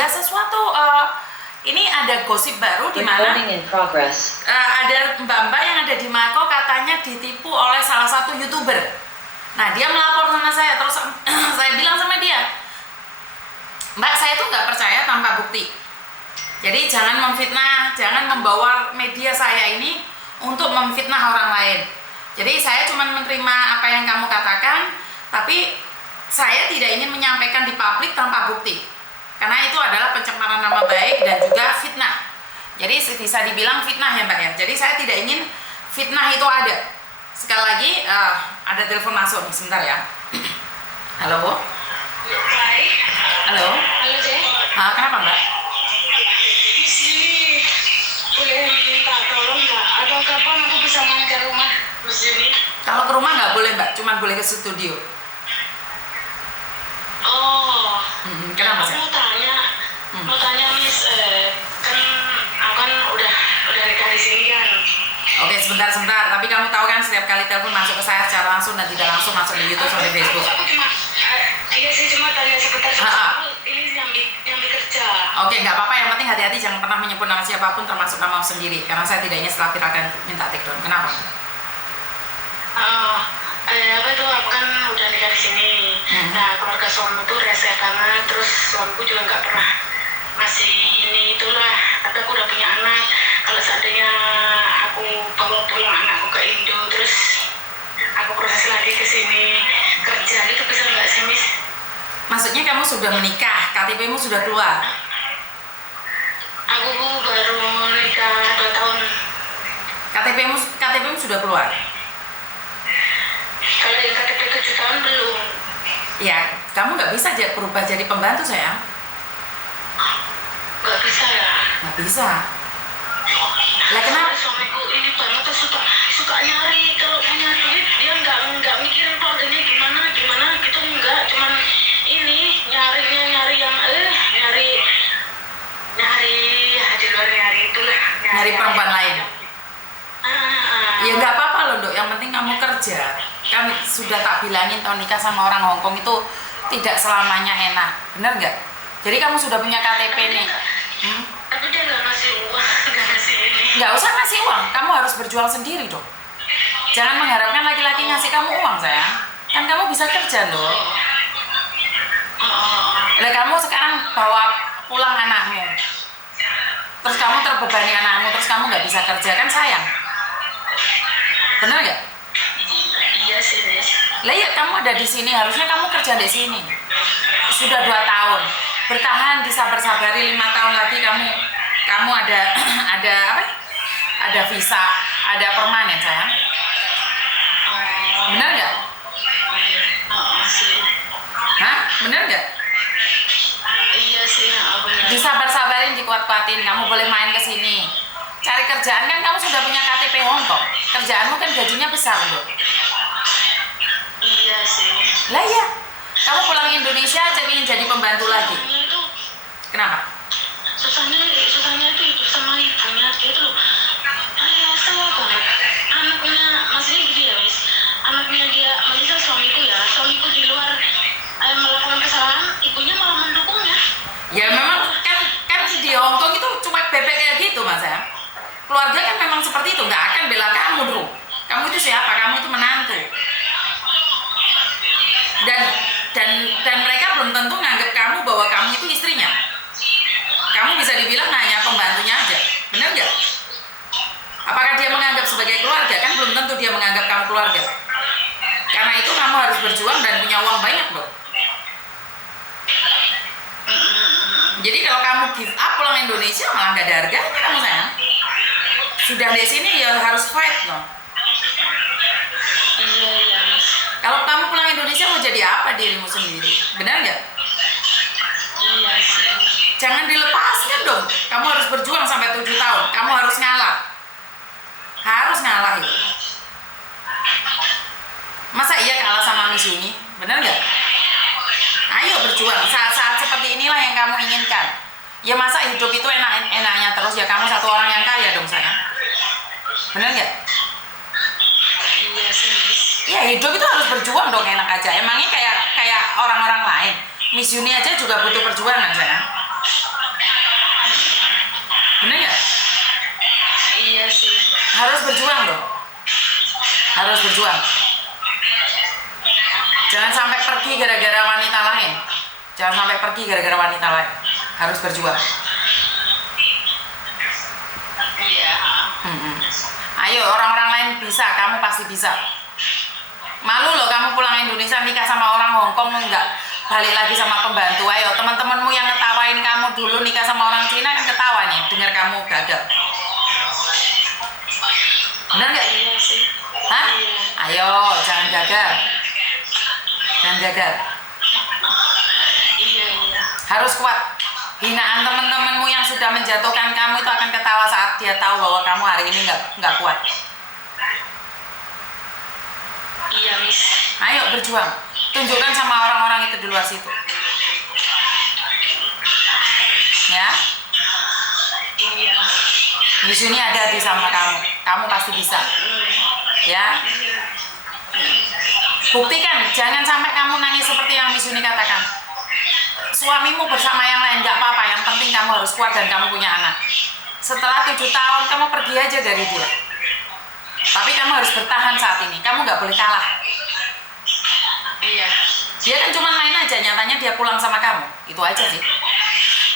ada sesuatu ini ada gosip baru di mana ada mbak-mbak yang ada di Mako katanya ditipu oleh salah satu YouTuber. Nah, dia melapor sama saya, terus saya bilang sama dia, Mbak, saya tuh nggak percaya tanpa bukti. Jadi jangan memfitnah, jangan membawa media saya ini untuk memfitnah orang lain. Jadi saya cuma menerima apa yang kamu katakan, tapi saya tidak ingin menyampaikan di publik tanpa bukti. Karena itu adalah pencemaran nama baik dan juga fitnah. Jadi bisa dibilang fitnah ya Mbak ya. Jadi saya tidak ingin fitnah itu ada. Sekali lagi ada telepon masuk nih, sebentar ya. Halo. Hai. Halo. Halo Jeh. Kenapa Mbak? Di sini boleh minta tolong nggak? Atau kapan aku bisa main ke rumah di sini? Kalau ke rumah nggak boleh Mbak, cuma boleh ke studio. Oh. Kenapa sih? Aku mau tanya Miss, kan aku kan udah nikah di sini kan. Oke, sebentar. Tapi kamu tahu kan setiap kali telepon masuk ke saya secara langsung dan tidak langsung masuk di YouTube atau di Facebook. Aku cuma, iya sih cuma tanya sebentar. Aku ini nyambi kerja. Oke, nggak apa-apa. Yang penting hati-hati, jangan pernah menyebut nama siapapun termasuk nama sendiri. Karena saya tidak ingin setelah akan minta take down. Kenapa? Apa itu? Aku kan udah nikah di sini. Nah, keluarga suami tuh rese banget. Terus suamiku juga nggak pernah masih ini itulah. Tapi aku udah punya anak. Kalau seandainya aku bawa pulang anakku ke Indo, terus aku proses lagi ke sini kerja, itu bisa nggak sih Miss? Maksudnya kamu sudah menikah, KTP-mu sudah keluar? Aku baru nikah 2 tahun. KTP-mu sudah keluar? Kalau yang KTP 7 tahun belum. Ya, kamu nggak bisa berubah jadi pembantu sayang. Nggak bisa ya? Nggak bisa. Lah kenapa? Suamiku ini banget tuh suka nyari, kalau punya duit dia nggak mikirin keluarganya gimana gitu, enggak, cuman ini nyari yang nyari ya di luar nyari itulah. Nyari perempuan lain. Ya nggak apa-apa loh Dok, yang penting kamu kerja. Kan sudah tak bilangin tahun nikah sama orang Hongkong itu tidak selamanya enak, bener nggak? Jadi kamu sudah punya KTP nih. Tapi dia nggak ngasih uang, nggak ngasih ini. Nggak usah ngasih uang, kamu harus berjuang sendiri dong. Jangan mengharapkan laki-laki ngasih kamu uang sayang. Kan kamu bisa kerja loh. Lah kamu sekarang bawa pulang anakmu, terus kamu terbebani anakmu, terus kamu nggak bisa kerja, kan sayang. Bener nggak? Iya sih Miss. Lah ya kamu ada di sini, harusnya kamu kerja di sini. Sudah 2 tahun, bertahan, disabar-sabari 5 tahun lagi kamu ada apa? Ada visa, ada permanen sayang. Bener nggak? Sih. Hah? Bener nggak? Iya sih, benar. Disabar-sabarin, dikuat-kuatin, kamu boleh main ke sini. Cari kerjaan, kan kamu sudah punya KTP Hongkong. Kerjaanmu kan gajinya besar loh. Iya sih. Lah ya, kamu pulang Indonesia ingin jadi pembantu lagi. Kenapa? Susahnya itu hidup sama ibunya, dia tuh saya banget. Anaknya, maksudnya gini ya Miss, anaknya dia, maksudnya suamiku di luar melakukan kesalahan, ibunya malah mendukungnya. Ya memang kan di Hongkong itu cuma bebek kayak gitu mas ya. Keluarga kan memang seperti itu, nggak akan bela kamu dong. Kamu itu siapa? Kamu itu menantu. Dan mereka belum tentu nganggap kamu bahwa kamu itu istrinya. Kamu bisa dibilang hanya pembantunya aja, benar nggak? Apakah dia menganggap sebagai keluarga? Kan belum tentu dia menganggap kamu keluarga. Karena itu kamu harus berjuang dan punya uang banyak dong. Jadi kalau kamu give up pulang Indonesia malah nggak ada harganya kamu sayang. Sudah di sini ya harus fight dong. Iya. Kalau kamu pulang Indonesia mau jadi apa dirimu sendiri? Benar nggak? Iya sih. Jangan dilepaskan dong. Kamu harus berjuang sampai 7 tahun. Kamu harus ngalah. Harus ngalah itu. Masa iya kalah sama Miss Yuni? Benar nggak? Ayo berjuang. Saat-saat seperti inilah yang kamu inginkan. Ya masa hidup itu enak-enaknya terus ya kamu satu orang yang kaya dong sayang. Benar nggak? Iya sih. Ya hidup itu harus berjuang dong, enak aja. Emangnya kayak orang-orang lain. Miss Yuni aja juga butuh perjuangan sayang. pergi gara-gara wanita lain. Jangan sampai pergi gara-gara wanita lain. Harus berjuang. Iya. Ayo, orang-orang lain bisa, kamu pasti bisa. Malu loh kamu pulang Indonesia nikah sama orang Hongkong, nggak balik lagi sama pembantu. Ayo, teman-temanmu yang ngetawain kamu dulu nikah sama orang Cina kan ketawa nih, dengar kamu gagal. Benar nggak? Iya sih. Hah? Iya. Ayo, jangan gagal. Jangan gagal. Iya. Harus kuat. Hinaan teman-temanmu yang sudah menjatuhkan kamu itu akan ketawa saat dia tahu bahwa kamu hari ini nggak kuat. Iya, Miss. Ayo berjuang. Tunjukkan sama orang-orang itu di luar situ. Ya. Iya. Miss Uni ada di sama kamu. Kamu pasti bisa. Ya. Buktikan, jangan sampai kamu nangis seperti yang Miss Uni katakan. Suamimu bersama yang lain nggak apa-apa, yang penting kamu harus kuat dan kamu punya anak. Setelah 7 tahun kamu pergi aja dari dia. Tapi kamu harus bertahan saat ini, kamu nggak boleh kalah. Iya. Dia kan cuma main aja, nyatanya dia pulang sama kamu, itu aja sih.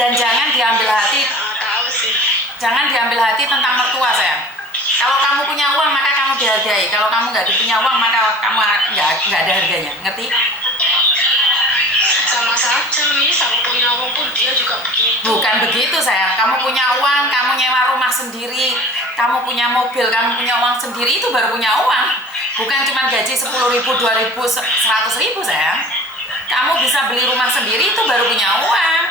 Dan jangan diambil hati, Tahu sih. jangan diambil hati tentang mertua sayang. Kalau kamu punya uang maka kamu dihargai, kalau kamu nggak punya uang maka kamu nggak ada harganya, ngerti? Sama saja, Miss. Aku punya uang pun dia juga begitu. Bukan begitu sayang, kamu punya uang, kamu nyewa rumah sendiri, kamu punya mobil, kamu punya uang sendiri, itu baru punya uang. Bukan cuma gaji 10.000, 2.000, 100.000 sayang. Kamu bisa beli rumah sendiri, itu baru punya uang.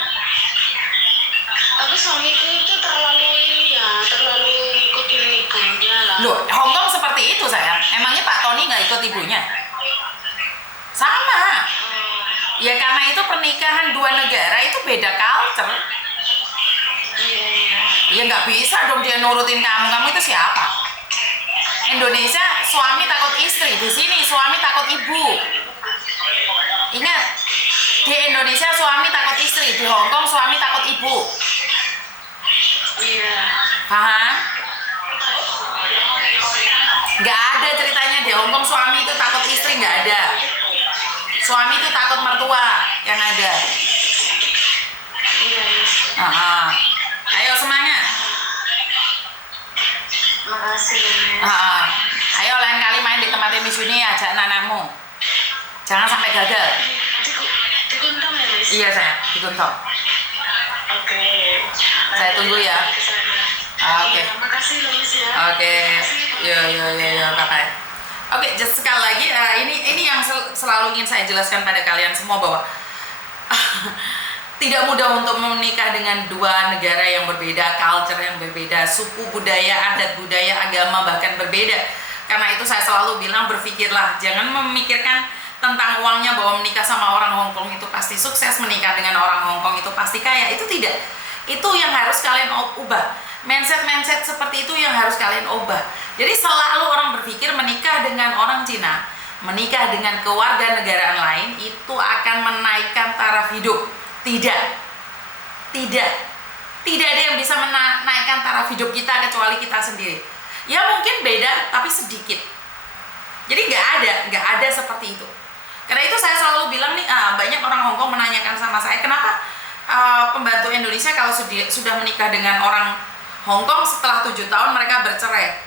Tapi suamiku itu terlalu ngikutin ibunya lah. Loh, Hongkong seperti itu sayang. Emangnya Pak Tony nggak ikut ibunya? Sama. Ya karena itu pernikahan dua negara itu beda culture. Iya. Ya nggak bisa dong dia nurutin kamu itu siapa? Indonesia suami takut istri, di sini suami takut ibu. Ingat, di Indonesia suami takut istri, di Hongkong suami takut ibu. Iya. Paham? Nggak ada ceritanya di Hongkong suami itu takut istri, nggak ada. Suami itu takut mertua yang ada. Iya. Ayo semangat. Makasih. Ayo lain kali main di tempatnya Miss Uni, ajak anakmu. Jangan sampai gagal. Di Kuntong ya, Miss? Iya saya, di Kuntong. Oke. Saya tunggu ya. Oke. Iya, makasih loh, Miss ya. Oke. Yo, bye-bye. Oke, just sekali lagi ini yang selalu ingin saya jelaskan pada kalian semua bahwa tidak mudah untuk menikah dengan dua negara yang berbeda, culture yang berbeda, suku budaya, adat budaya, agama bahkan berbeda. Karena itu saya selalu bilang berpikirlah, jangan memikirkan tentang uangnya bahwa menikah sama orang Hongkong itu pasti sukses, menikah dengan orang Hongkong itu pasti kaya. Itu tidak. Itu yang harus kalian ubah. Mindset seperti itu yang harus kalian ubah. Jadi selalu orang berpikir menikah dengan orang Cina, menikah dengan kewarga negaraan lain itu akan menaikkan taraf hidup. Tidak ada yang bisa menaikkan taraf hidup kita kecuali kita sendiri. Ya mungkin beda tapi sedikit. Jadi nggak ada seperti itu. Karena itu saya selalu bilang nih, banyak orang Hongkong menanyakan sama saya kenapa pembantu Indonesia kalau sudah menikah dengan orang Hongkong setelah 7 tahun mereka bercerai.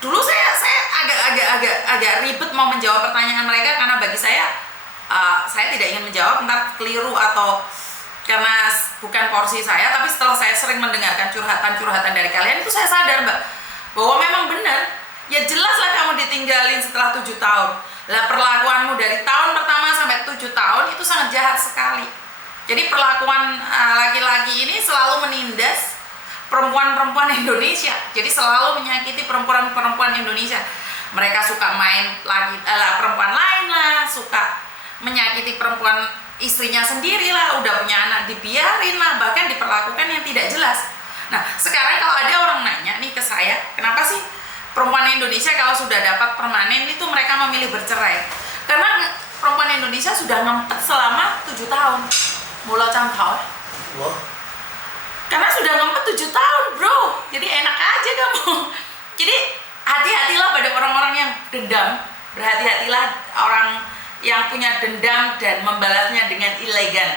Dulu saya agak ribet mau menjawab pertanyaan mereka karena bagi saya tidak ingin menjawab entar keliru atau karena bukan porsi saya, tapi setelah saya sering mendengarkan curhatan dari kalian itu saya sadar Mbak bahwa memang benar, ya jelaslah kamu ditinggalin setelah 7 tahun. Lah perlakuanmu dari tahun pertama sampai 7 tahun itu sangat jahat sekali. Jadi perlakuan laki-laki ini selalu menindas perempuan-perempuan Indonesia. Jadi selalu menyakiti perempuan-perempuan Indonesia. Mereka suka main perempuan lain lah, suka menyakiti perempuan istrinya sendiri lah, udah punya anak dibiarin lah, bahkan diperlakukan yang tidak jelas. Nah sekarang kalau ada orang nanya nih ke saya, kenapa sih perempuan Indonesia kalau sudah dapat permanen itu mereka memilih bercerai? Karena perempuan Indonesia sudah ngempet selama 7 tahun. Mulai campur. Karena sudah ngempet 7 tahun bro, jadi enak aja kamu. Jadi hati-hatilah pada orang-orang yang dendam, berhati-hatilah orang yang punya dendam dan membalasnya dengan elegan.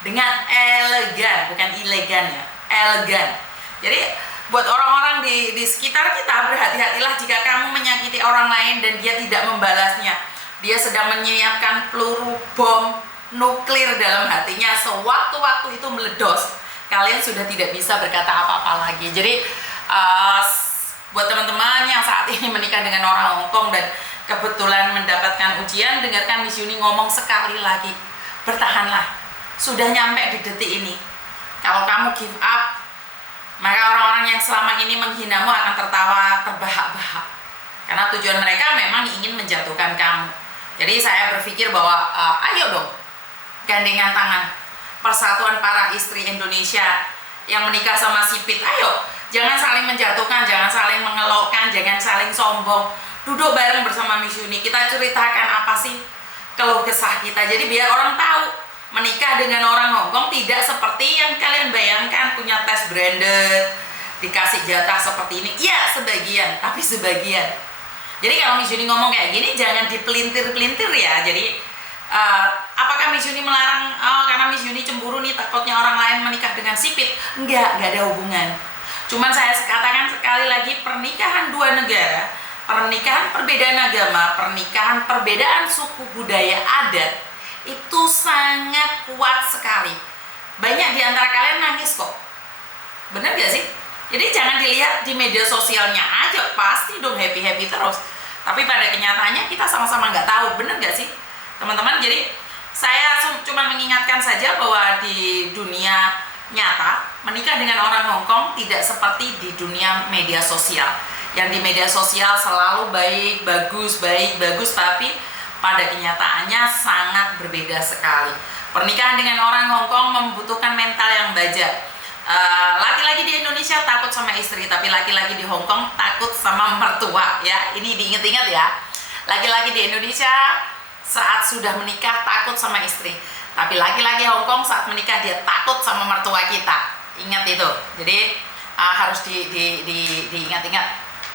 Dengan elegan, bukan ilegan ya, elegan. Jadi buat orang-orang di sekitar kita, berhati-hatilah jika kamu menyakiti orang lain dan dia tidak membalasnya. Dia sedang menyiapkan peluru bom nuklir dalam hatinya. Sewaktu-waktu itu meledos, kalian sudah tidak bisa berkata apa-apa lagi. Jadi buat teman-teman yang saat ini menikah dengan orang Hongkong dan kebetulan mendapatkan ujian, dengarkan Miss Yuni ngomong sekali lagi, bertahanlah. Sudah nyampe di detik ini. Kalau kamu give up, maka orang-orang yang selama ini menghinamu akan tertawa terbahak-bahak. Karena tujuan mereka memang ingin menjatuhkan kamu. Jadi saya berpikir bahwa ayo dong, gandengan tangan. Persatuan para istri Indonesia yang menikah sama sipit, ayo. Jangan saling menjatuhkan, jangan saling mengelokkan, jangan saling sombong. Duduk bareng bersama Miss Yuni, kita ceritakan apa sih keluh kesah kita. Jadi biar orang tahu, menikah dengan orang Hongkong tidak seperti yang kalian bayangkan, punya tes branded, dikasih jatah seperti ini. Iya, sebagian, tapi sebagian. Jadi kalau Miss Yuni ngomong kayak gini, jangan dipelintir-pelintir ya. Jadi apakah Miss Yuni melarang, karena Miss Yuni cemburu nih, takutnya orang lain menikah dengan sipit? Enggak ada hubungan. Cuman saya katakan sekali lagi, pernikahan dua negara, pernikahan perbedaan agama, pernikahan perbedaan suku budaya adat, itu sangat kuat sekali. Banyak di antara kalian nangis kok. Bener gak sih? Jadi jangan dilihat di media sosialnya aja, pasti dong happy-happy terus. Tapi pada kenyataannya kita sama-sama nggak tahu, bener gak sih teman-teman? Jadi saya cuma mengingatkan saja bahwa di dunia nyata, menikah dengan orang Hongkong tidak seperti di dunia media sosial. Yang di media sosial selalu baik, bagus, tapi pada kenyataannya sangat berbeda sekali. Pernikahan dengan orang Hongkong membutuhkan mental yang baja. Laki-laki di Indonesia takut sama istri, tapi laki-laki di Hongkong takut sama mertua ya. Ini diingat-ingat ya. Laki-laki di Indonesia saat sudah menikah takut sama istri, tapi laki-laki Hongkong saat menikah dia takut sama mertua kita. Ingat itu. Jadi harus diingat-ingat.